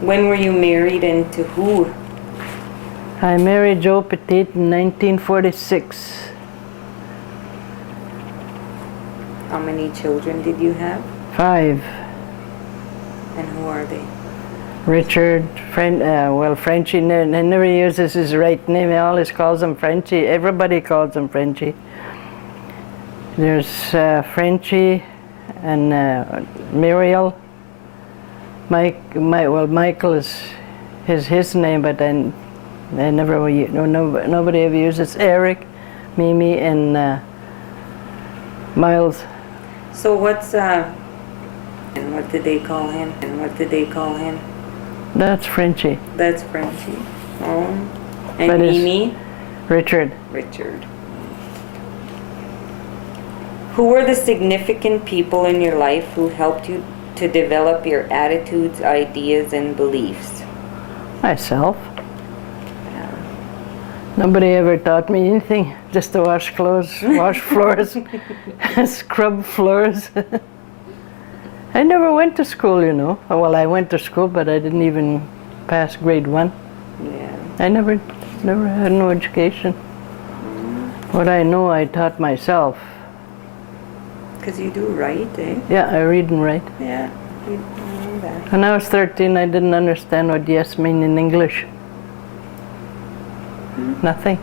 When were you married and to who? I married Joe Petit in 1946. How many children did you have? 5. And who are they? Richard, Frenchie never uses his right name. He always calls him Frenchie. Everybody calls him Frenchie. There's Frenchie and Muriel. Michael is his name, but then nobody ever uses Eric, Mimi, and Miles. So what's and what did they call him? And what did they call him? That's Frenchie. That's Frenchie. Oh. And But Mimi? Richard. Richard. Who were the significant people in your life who helped you to develop your attitudes, ideas, and beliefs? Myself. Nobody ever taught me anything, just to wash clothes, wash floors, scrub floors. I never went to school, you know. Well, I went to school, but I didn't even pass grade 1. Yeah. I never had no education. What I know, I taught myself. Because you do write, eh? Yeah, I read and write. Yeah, I know that. When I was 13, I didn't understand what yes mean in English. Nothing.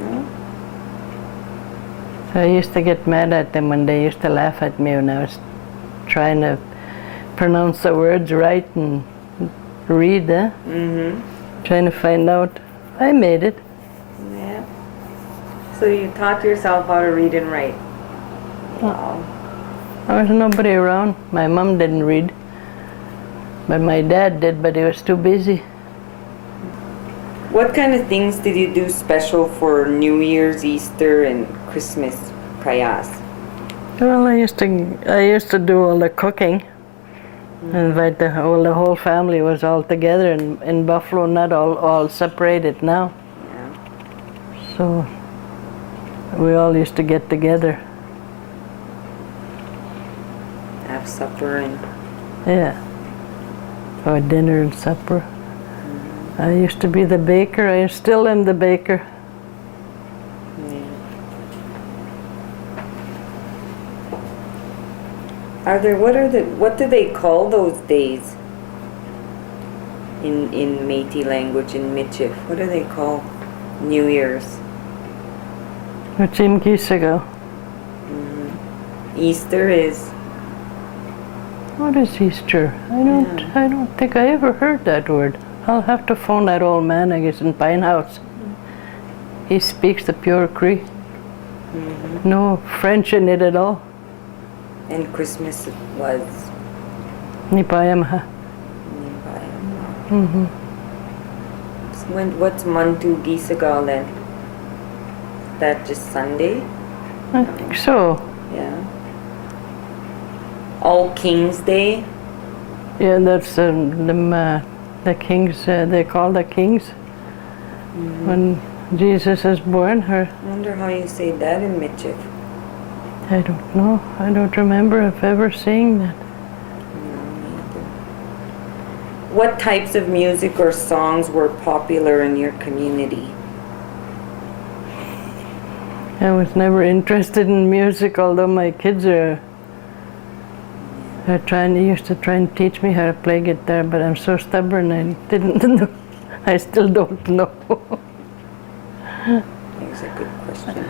No? So I used to get mad at them when they used to laugh at me when I was trying to pronounce the words right and read, trying to find out. I made it. Yeah. So you taught yourself how to read and write. Wow. There was nobody around. My mom didn't read. But my dad did, but he was too busy. What kind of things did you do special for New Year's, Easter, and Christmas, Prayas? Well, I used to do all the cooking. Invite the whole family was all together in Buffalo, not all separated now. Yeah. So we all used to get together. Have supper and... Yeah. For dinner and supper. I used to be the baker. I still am the baker. Yeah. What do they call those days in Métis language, in Michif? What do they call New Year's? Jim Gisago. Easter is... What is Easter? I don't think I ever heard that word. I'll have to phone that old man, I guess, in Pine House. He speaks the pure Cree. No French in it at all. And Christmas was... Nipayamha. What's Mantu Gisagal then? Is that just Sunday? I think so. Yeah. All Kings Day? Yeah, that's the kings, they call the kings. When Jesus is born, I wonder how you say that in Michif. I don't know. I don't remember if ever seeing that. No, neither. What types of music or songs were popular in your community? I was never interested in music, although my kids used to try and teach me how to play guitar, but I'm so stubborn I didn't know. I still don't know. That's a good question.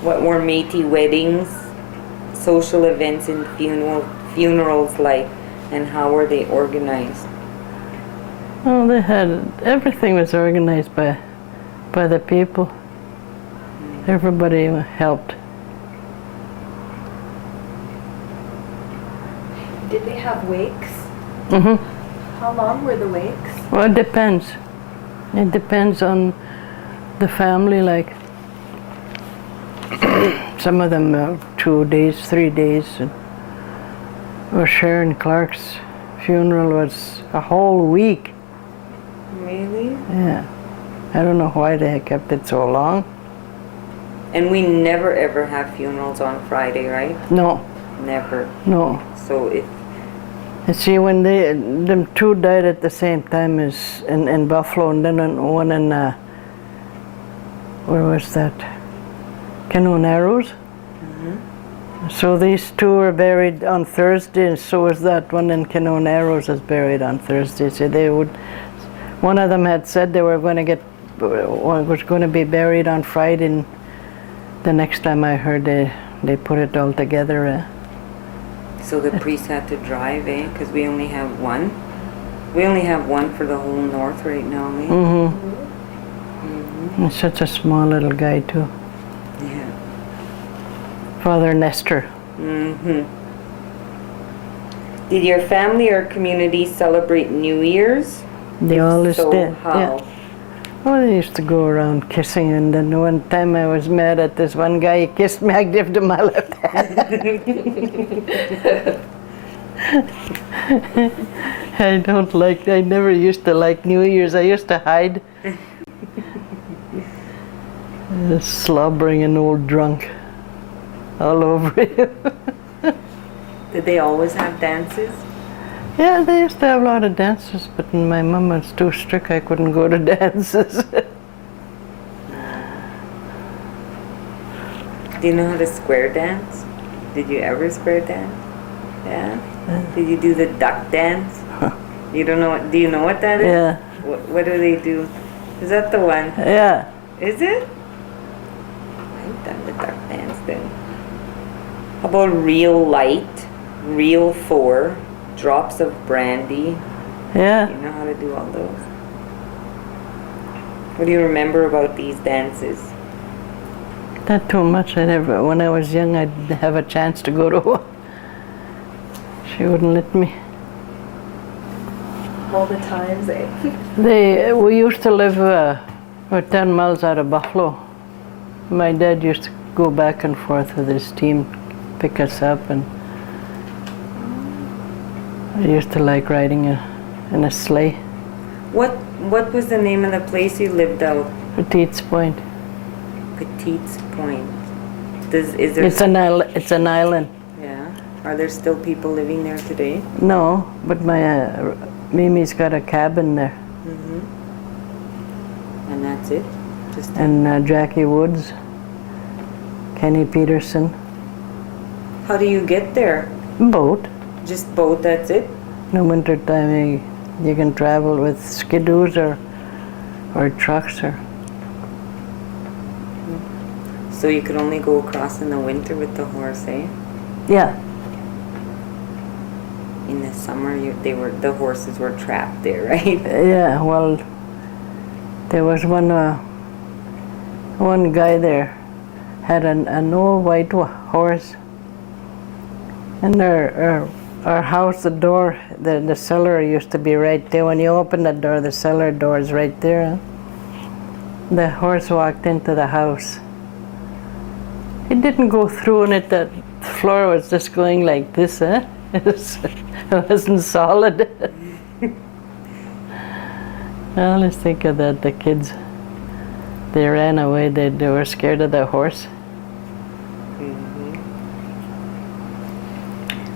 What were Métis weddings, social events, and funerals like, and how were they organized? Oh, everything was organized by the people. Everybody helped. Did they have wakes? How long were the wakes? Well, it depends. It depends on the family, like some of them 2 days, 3 days. Or Sharon Clark's funeral was a whole week. Really? Yeah. I don't know why they kept it so long. And we never ever have funerals on Friday, right? No. Never. No. So if You see, when them two died at the same time as in Buffalo, and then one in, where was that? Canoe Narrows. So these two were buried on Thursday, and so was that one in Canoe Narrows is buried on Thursday. So they would, one of them had said they were going to get, was going to be buried on Friday, and the next time I heard they put it all together. So the priest had to drive, eh? Because we only have one. We only have one for the whole north right now, eh? He's such a small little guy too. Yeah. Father Nestor. Did your family or community celebrate New Year's? They always So did. how? Yeah. Well, they used to go around kissing, and then one time I was mad at this one guy. He kissed me. I gave him my left hand. I never used to like New Year's. I used to hide. Slobbering and old drunk all over it. Did they always have dances? Yeah, they used to have a lot of dances, but my mom was too strict. I couldn't go to dances. Do you know how to square dance? Did you ever square dance? Yeah? Did you do the duck dance? You don't know what, do you know what that is? Yeah. What do they do? Is that the one? Yeah. Is it? I've done the duck dance then. How about real light, real 4, drops of brandy? Yeah. You know how to do all those? What do you remember about these dances? Not too much. When I was young, I'd have a chance to go to one. She wouldn't let me. All the times, eh? We used to live about 10 miles out of Buffalo. My dad used to go back and forth with his team, pick us up, and I used to like riding in a sleigh. What was the name of the place you lived out? Petit's Point. Petit's Point. Is there? It's an island. Yeah. Are there still people living there today? No, but my Mimi's got a cabin there. And that's it? Just And Jackie Woods, Kenny Peterson. How do you get there? Boat. Just boat, that's it? In the winter time, you can travel with skidoos or trucks or. So you could only go across in the winter with the horse, eh? Yeah. In the summer, the horses were trapped there, right? Yeah. Well, there was one guy there had an old white horse, and our house, the door, the cellar used to be right there. When you open the door, the cellar door is right there. Huh? The horse walked into the house. It didn't go through, and the floor was just going like this, huh? It wasn't solid. I always think of that, the kids, they ran away, they were scared of the horse.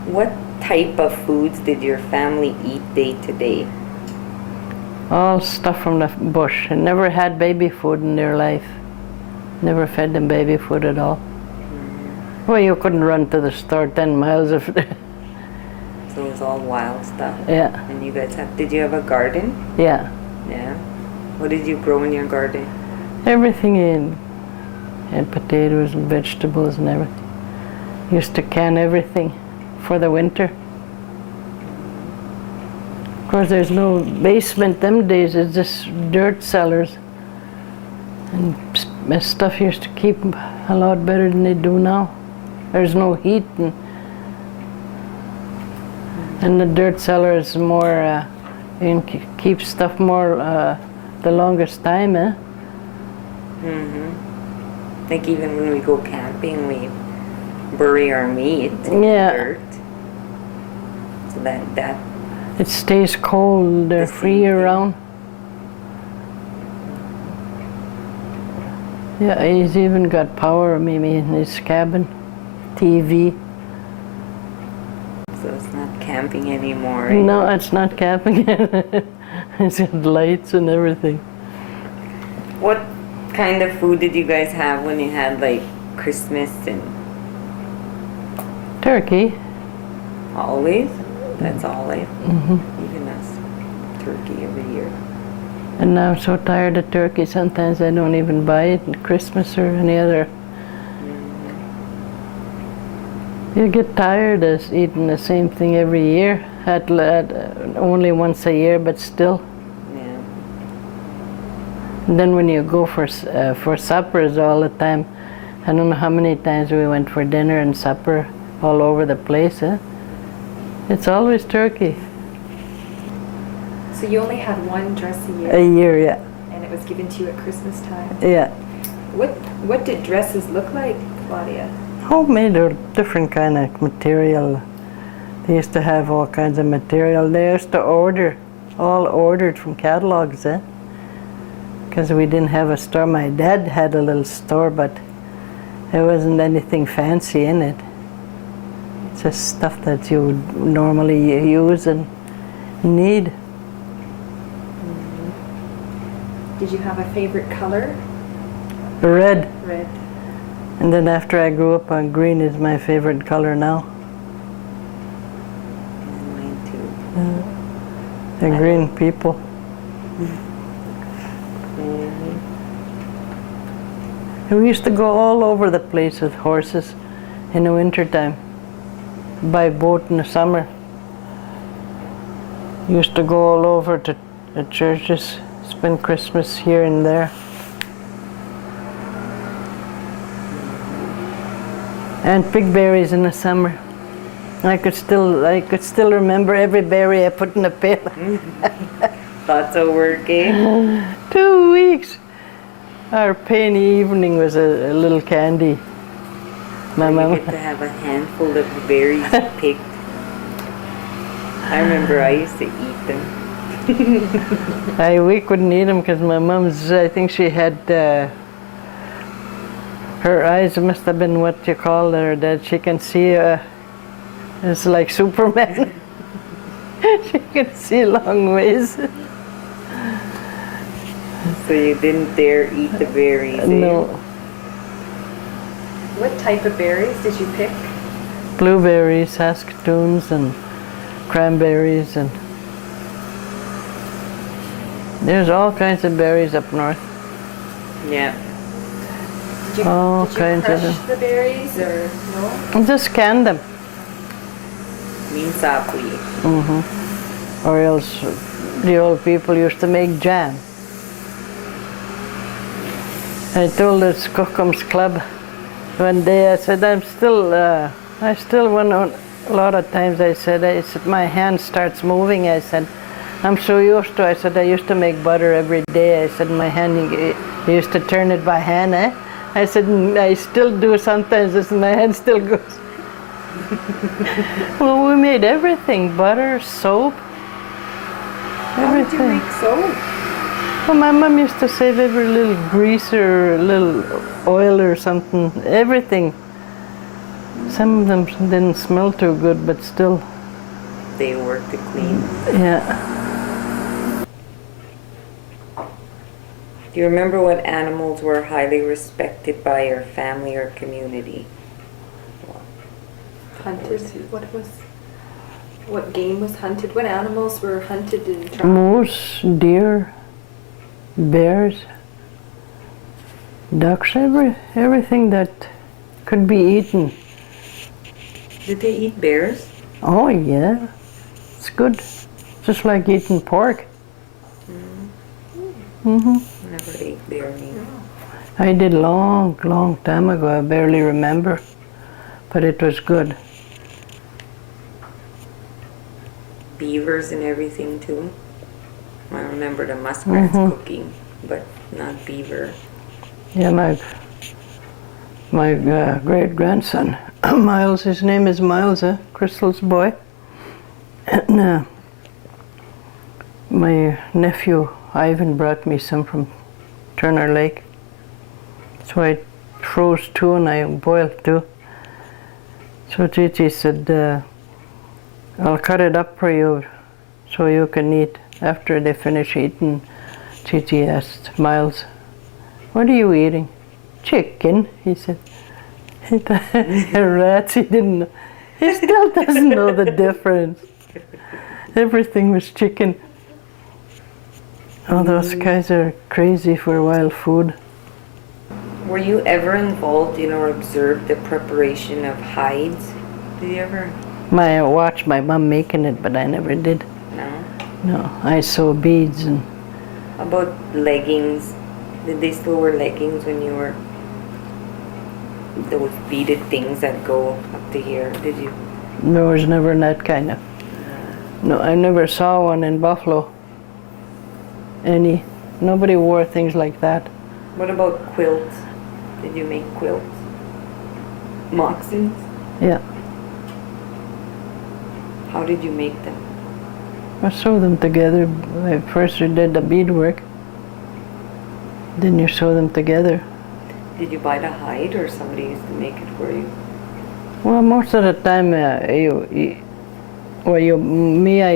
What type of foods did your family eat day to day? All stuff from the bush. They never had baby food in their life. Never fed them baby food at all. Well, you couldn't run to the store 10 miles if. So it was all wild stuff. Yeah. And you guys did you have a garden? Yeah. Yeah. What did you grow in your garden? Everything and potatoes and vegetables and everything. Used to can everything for the winter. Of course, there's no basement them days. It's just dirt cellars. And stuff used to keep a lot better than they do now. There's no heat, and the dirt cellar is more, you can keep stuff more the longest time, eh? Like even when we go camping, we bury our meat in dirt. So that it stays cold, they're free year-round. Yeah, he's even got power maybe in his cabin, TV. So it's not camping anymore. Right? No, it's not camping. It's got lights and everything. What kind of food did you guys have when you had like Christmas and Turkey. always? That's always. Mm-hmm. Even us, turkey every year. And now I'm so tired of turkey, sometimes I don't even buy it at Christmas or any other. You get tired of eating the same thing every year, at only once a year, but still. Yeah. And then when you go for suppers all the time, I don't know how many times we went for dinner and supper all over the place. It's always turkey. So you only had one dress a year, A year, yeah. and it was given to you at Christmas time. Yeah. What did dresses look like, Claudia? Homemade or different kind of material. They used to have all kinds of material. They used to order, all ordered from catalogs, because we didn't have a store. My dad had a little store, but there wasn't anything fancy in it. It's just stuff that you would normally use and need. Did you have a favorite color? Red. Red. And then after I grew up, green is my favorite color now. Mine too. The green people. And we used to go all over the place with horses in the wintertime, by boat in the summer. Used to go all over to the churches, spend Christmas here and there. And pick berries in the summer. I could still remember every berry I put in the pail. Lots of work, eh? 2 weeks. Our penny evening was a little candy. My You mom. get to have a handful of berries picked. I remember I used to eat them. We couldn't eat them because my mom's. I think she had. Her eyes must have been what you call her, that she can see. It's like Superman. She can see long ways. So you didn't dare eat the berries, eh? No, What type of berries did you pick? blueberries, Saskatoons, and cranberries, and there's all kinds of berries up north. Yeah. Did you, All did you kinds of crush them. the berries or no? And just can them. Minsapui. Or else the old people used to make jam. I told the Skookums Club one day, I said, I still went on, a lot of times I said, my hand starts moving. I said, I'm so used to, I said, I used to make butter every day. I said, my hand, you used to turn it by hand, eh? I said, I still do sometimes, I said, my hand still goes. Well, we made everything, butter, soap, How did you everything. make soap? Well, my mom used to save every little grease or little oil or something, everything. Some of them didn't smell too good, but still, They work to clean. yeah. Do you remember what animals were highly respected by your family or community? Hunted. What game was hunted? What animals were hunted and trapped? Moose, deer, bears, ducks, everything that could be eaten. Did they eat bears? Oh yeah, it's good. Just like eating pork. Never ate bear meat. I did long time ago. I barely remember, but it was good. Beavers and everything too. I remember the muskrats cooking, but not beaver. Yeah, my great grandson, Miles. His name is Miles, Crystal's boy. And my nephew Ivan brought me some from Turner Lake. So I froze 2 and I boiled 2. So Gigi said, I'll cut it up for you so you can eat. After they finish eating, Gigi asked Miles, "What are you eating?" "Chicken," he said. Rats, he didn't know. He still doesn't know the difference. Everything was chicken. Oh, those guys are crazy for wild food. Were you ever involved in or observed the preparation of hides? Did you ever? I watched my mom making it, but I never did. No? No, I sew beads and How about leggings? Did they still wear leggings when you were... Those beaded things that go up to here, did you? there was never that kind of. No, I never saw one in Buffalo. Nobody wore things like that. What about quilts? Did you make quilts? Moccasins? Yeah, How did you make them? I sew them together. First you did the beadwork, then you sew them together. Did you buy the hide or somebody used to make it for you? Well, most of the time, I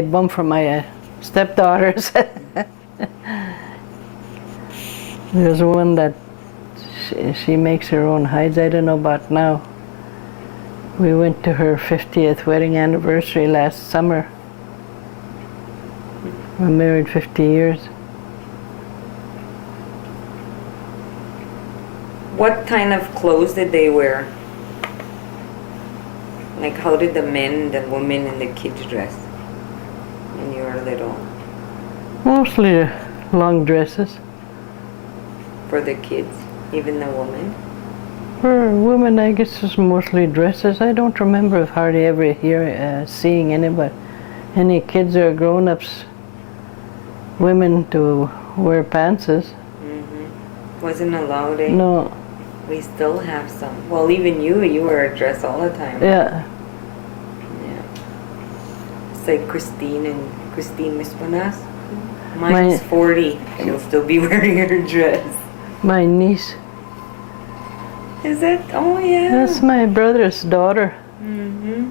bum from my stepdaughters. There's one that she makes her own hides. I don't know about now. We went to her 50th wedding anniversary last summer. We're married 50 years. What kind of clothes did they wear? Like, how did the men, the women, and the kids dress when you were little? Mostly long dresses. For the kids, even the women? For women, I guess it's mostly dresses. I don't remember hardly ever seeing any kids or grown-ups, women to wear pantses. Mm-hmm. Wasn't allowed, eh? No. We still have some. Well, even you wear a dress all the time. Yeah. Yeah. It's like Christine Mispanas. My- Mine's 40. She'll still be wearing her dress. My niece. Is it? Oh, yeah. That's my brother's daughter. Mm-hmm.